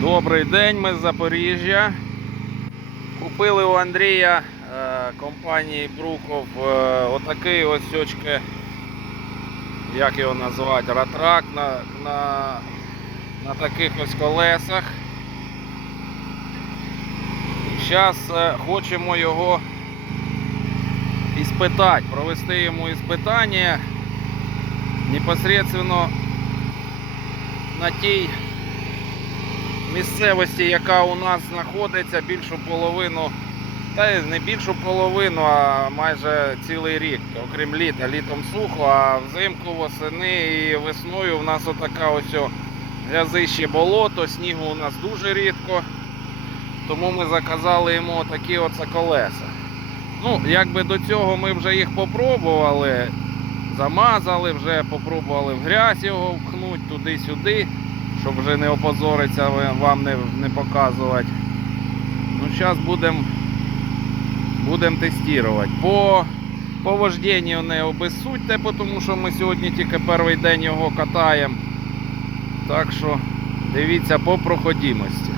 Добрий день, ми з Запоріжжя. Купили у Андрія е, компанії Бруков е, отакий ось очки, як його назвати, ратрак на, на, на таких ось колесах. Зараз хочемо його іспитати, провести йому іспитання непосредственно на тій місцевості, яка у нас знаходиться більшу половину, та й не більшу половину, а майже цілий рік, окрім літа. Літом сухо, а взимку, восени і весною у нас отака ось грязище болото, снігу у нас дуже рідко. Тому ми заказали йому такі оце колеса. Ну, якби до цього ми вже їх попробували, замазали, вже попробували в грязь його впхнути туди-сюди щоб вже не опозориться, вам не, не показувати. Ну, зараз будемо будем тестувати. По, по вожденню не обезсудьте, тому що ми сьогодні тільки перший день його катаємо. Так що дивіться по проходимості.